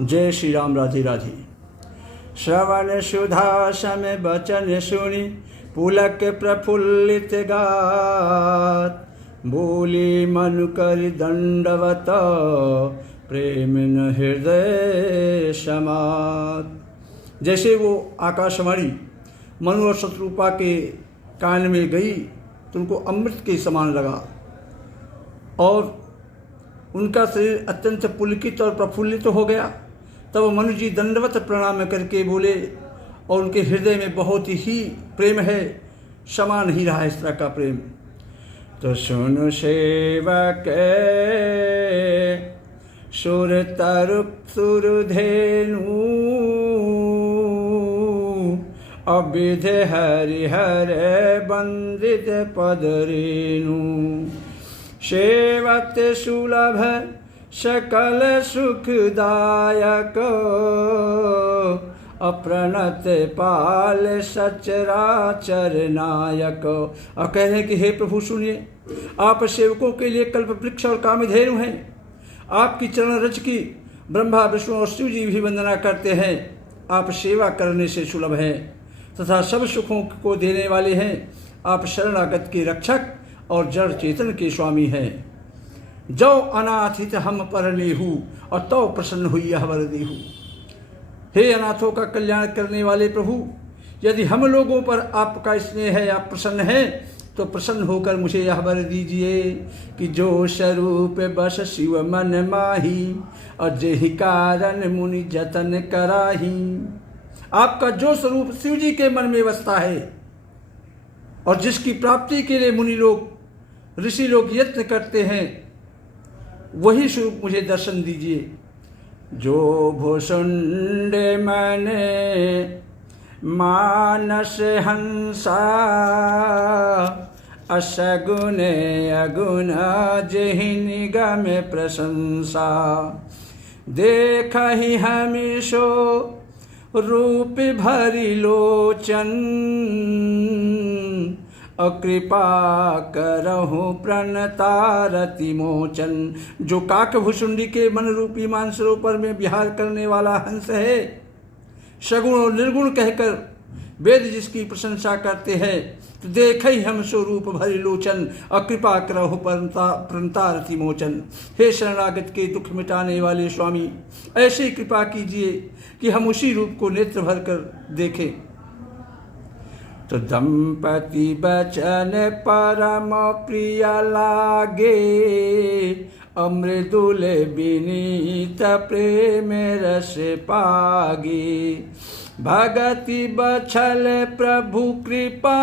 जय श्री राम। राधे राधे। श्रवण सुधा सम बचन सुनि पुलक प्रफुल्लित गात, बोली मनु कर दंडवत प्रेम न हृदय समात। जैसे वो आकाशवाणी मनु और शत्रुपा के कान में गई तो उनको अमृत के समान लगा और उनका शरीर अत्यंत पुलकित और प्रफुल्लित हो गया। तब मनु जी दंडवत प्रणाम करके बोले और उनके हृदय में बहुत ही प्रेम है, क्षमा नहीं रहा इस तरह का प्रेम। तो सुनु सेवक सुर तरुप सुरधेनु, अविध हरिहर बंदित पदरेनु। सेवत सुलभ सकल सुखदायक, अप्रणत पाल सचराचर नायक। और कह रहे हैं कि हे प्रभु सुनिए, आप सेवकों के लिए कल्प वृक्ष और कामधेनु हैं। आपकी चरण रज की ब्रह्मा विष्णु और शिव जी भी वंदना करते हैं। आप सेवा करने से सुलभ हैं तथा सब सुखों को देने वाले हैं। आप शरणागत के रक्षक और जड़ चेतन के स्वामी हैं। जो अनाथित हम पर लेहू, और तो प्रसन्न हुई यह वर देहू। हे अनाथों का कल्याण करने वाले प्रभु, यदि हम लोगों पर आपका स्नेह है, आप प्रसन्न हैं, तो प्रसन्न होकर मुझे यह वर दीजिए कि जो स्वरूप बस शिव मन माही, और जेहि कारण मुनि जतन कराही। आपका जो स्वरूप शिव जी के मन में बसता है और जिसकी प्राप्ति के लिए मुनि लोग ऋषि लोग यत्न करते हैं, वही स्वरूप मुझे दर्शन दीजिए। जो भुसुंड मने मानस हंसा, असगुण अगुण जेहि निगम प्रशंसा। देखहि हमीशो रूप भरि लोचन, अकृपा करहु प्रणतारति मोचन। जो काकभुसुंडी के मन रूपी मानसरोवर में विहार करने वाला हंस है, सगुण और निर्गुण कहकर वेद जिसकी प्रशंसा करते हैं, तो देखई हम स्वरूप भरि लोचन, अकृपा करहु प्रणतारति मोचन। हे शरणागत के दुख मिटाने वाले स्वामी, ऐसी कृपा कीजिए कि हम उसी रूप को नेत्र भर कर देखें। तो दंपति बचन परम प्रिय लागे, अमृदुल विनीत प्रेम रस पागे। भगति बछल प्रभु कृपा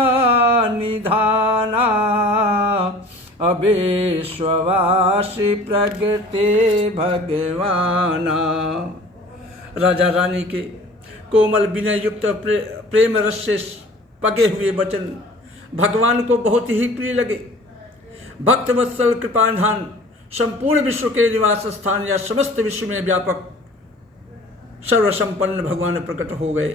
निधाना, अबेश्ववासी प्रगटे भगवाना। राजा रानी के कोमल विनय युक्त प्रेम रस से पगे हुए वचन भगवान को बहुत ही प्रिय लगे। भक्त वत्सल कृपानिधान संपूर्ण विश्व के निवास स्थान या समस्त विश्व में व्यापक सर्वसंपन्न भगवान प्रकट हो गए।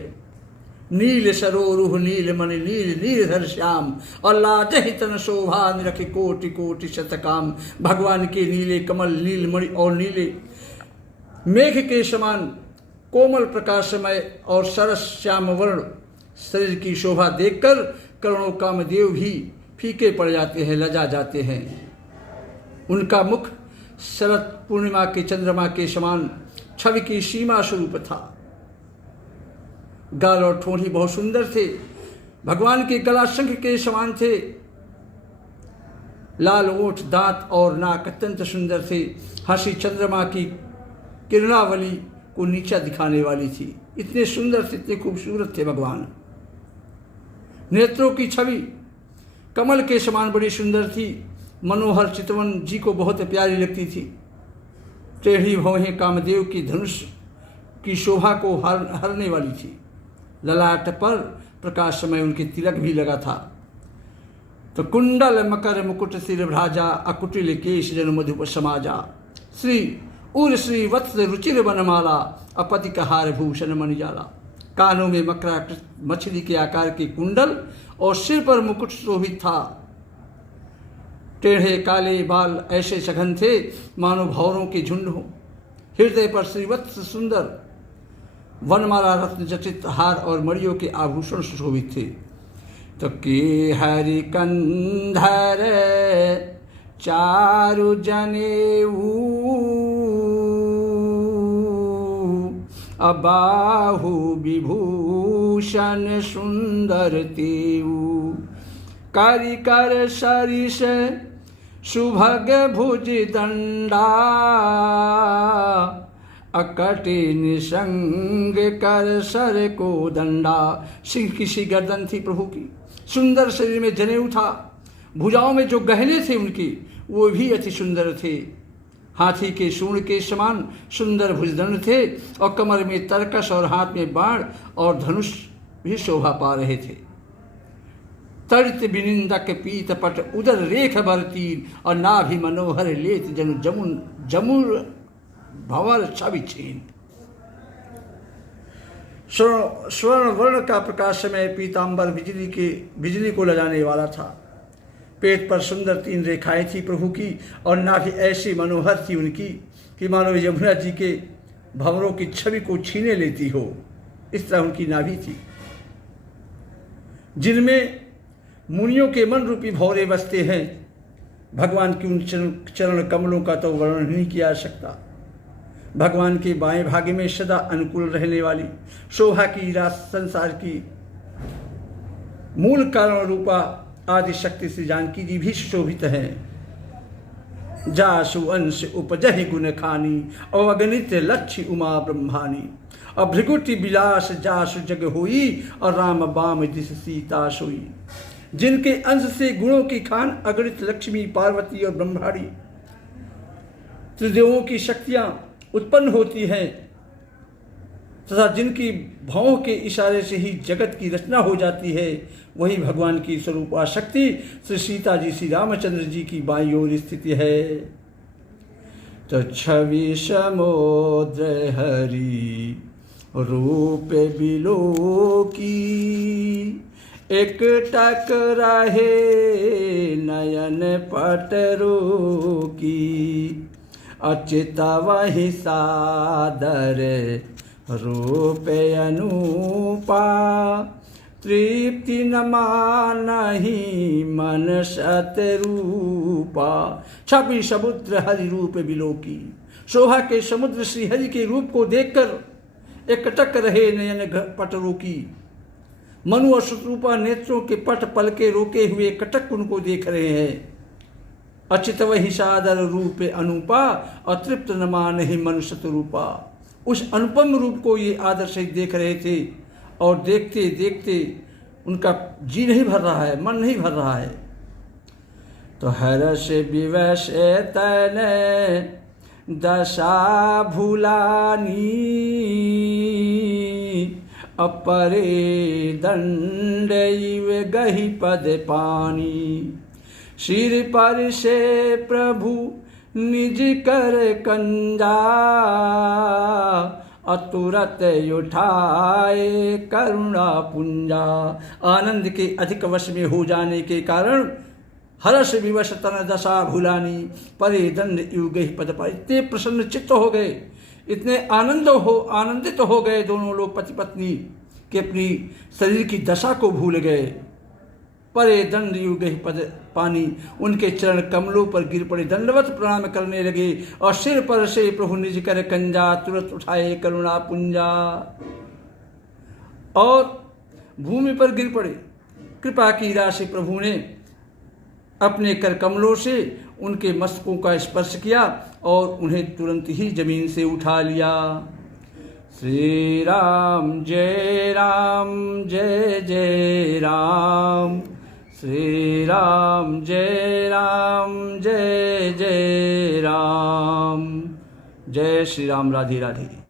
नील सरोरुह नील मणि नील नीलधर श्याम, और लाजहि तन शोभा निरखि कोटि कोटि शतकाम। भगवान के नीले कमल नील मणि और नीले मेघ के समान कोमल प्रकाशमय और सरस श्याम वर्ण शरीर की शोभा देखकर करोड़ों कामदेव भी फीके पड़ जाते हैं, लजा जाते हैं। उनका मुख शरद पूर्णिमा के चंद्रमा के समान छवि की सीमा स्वरूप था। गाल और ठोड़ी बहुत सुंदर थे। भगवान के गला शंख के समान थे। लाल ओठ, दांत और नाक अत्यंत सुंदर थे। हंसी चंद्रमा की किरणावली को नीचा दिखाने वाली थी। इतने सुंदर थे, इतने खूबसूरत थे भगवान। नेत्रों की छवि कमल के समान बड़ी सुंदर थी। मनोहर चितवन जी को बहुत प्यारी लगती थी। टेढ़ी भौहें कामदेव की धनुष की शोभा को हरने वाली थी। ललाट पर प्रकाशमय उनके तिलक भी लगा था। तो कुंडल मकर मुकुट सिर भ्राजा, अकुटिल केश जन मधुप समाजा। श्री उर श्री वत्स रुचिर बनमाला, अपति कहार भूषण मणिजाला। कानों में मकरा मछली के आकार के कुंडल और सिर पर मुकुट शोभित था। टेढ़े काले बाल ऐसे सघन थे मानो भौरों के झुंड हो। हृदय पर श्रीवत्स सुंदर वनमाला रत्न जटित हार और मणियों के आभूषण सुशोभित थे। तो के हरि कंधर चारु जनेऊ अबाहु विभूषण सुंदर तेऊ करि कर सरिस सुभग भुज दंडा अकटे निसंग कर सर को दंडा। सिंह की सी गर्दन थी प्रभु की, सुंदर शरीर में जनेऊ था, भुजाओं में जो गहने थे उनके वो भी अति सुंदर थे। हाथी के सूंड के समान सुंदर भुजदंड थे और कमर में तरकस और हाथ में बाण और धनुष भी शोभा पा रहे थे। तड़ित विनिंदक पीत पट उदर रेख भर तीर और नाभि मनोहर लेत जनु जमुर भंवर छविछीन। स्वर्ण वर्ण का प्रकाश में पीतांबर बिजली को लजाने वाला था। पेट पर सुंदर 3 रेखाएं थी प्रभु की और नाभि ऐसी मनोहर थी उनकी कि मानो यमुना जी के भंवरों की छवि को छीने लेती हो, इस तरह उनकी नाभि थी, जिनमें मुनियों के मन रूपी भौरे बसते हैं। भगवान की उन चरण कमलों का तो वर्णन नहीं किया जा सकता। भगवान के बाएं भाग में सदा अनुकूल रहने वाली शोभा की रास संसार की मूल कारण रूपा आदि शक्ति से जानकी जी भी सुशोभित हैं। जासु अंश उपजहि गुण खानी और अगणित लक्ष्य उमा ब्रह्मानी और भृगुटि विलास जासु जग हुई और राम बाम दिस सीता सोई। जिनके अंश से गुणों की खान अगणित लक्ष्मी पार्वती और ब्रह्माणी त्रिदेवों की शक्तियां उत्पन्न होती हैं तथा जिनकी भावों के इशारे से ही जगत की रचना हो जाती है, वही भगवान की स्वरूपा शक्ति श्री सीता जी श्री रामचंद्र जी की बाईं ओर स्थित है। तो छवि समुद्र हरि रूप बिलो की एक टक रहे नयन पटरो की अचित वही सादर रूप अनूपा तृप्ति न मानहि मन सतरूपा। छवि समुद्र हरि रूप बिलोकी, शोभा के समुद्र श्री हरि के रूप को देखकर एकटक रहे नयन पटरों की। मनु और शत्रुपा नेत्रों के पट पल के रोके हुए कटक उनको देख रहे हैं। अचित वही सादर रूप अनुपा अतृप्त न मानहि मन सतरूपा। उस अनुपम रूप को ये आदर से देख रहे थे और देखते देखते उनका जी नहीं भर रहा है, मन नहीं भर रहा है। तो हर्ष विवश तन दशा भुलानी अपरे दंड इव गहि पद पानी। सिर पर से प्रभु निज कर कंजा अतुरत उठाए करुणा पुंजा। आनंद के अधिक वश में हो जाने के कारण हर्ष विवश तन दशा भुलानी परे दंड युग पद पर। इतने प्रसन्न चित्त हो गए, इतने आनंदित हो गए दोनों लोग पति पत्नी कि अपनी शरीर की दशा को भूल गए। परे दंड युग पद पानी, उनके चरण कमलों पर गिर पड़े, दंडवत प्रणाम करने लगे और सिर पर से प्रभु निज कर कंजा तुरंत उठाए करुणा पुंजा और भूमि पर गिर पड़े। कृपा की राशि प्रभु ने अपने कर कमलों से उनके मस्तकों का स्पर्श किया और उन्हें तुरंत ही जमीन से उठा लिया। श्री राम जय जय राम, श्री राम जय जय राम। जय श्री राम। राधे राधे।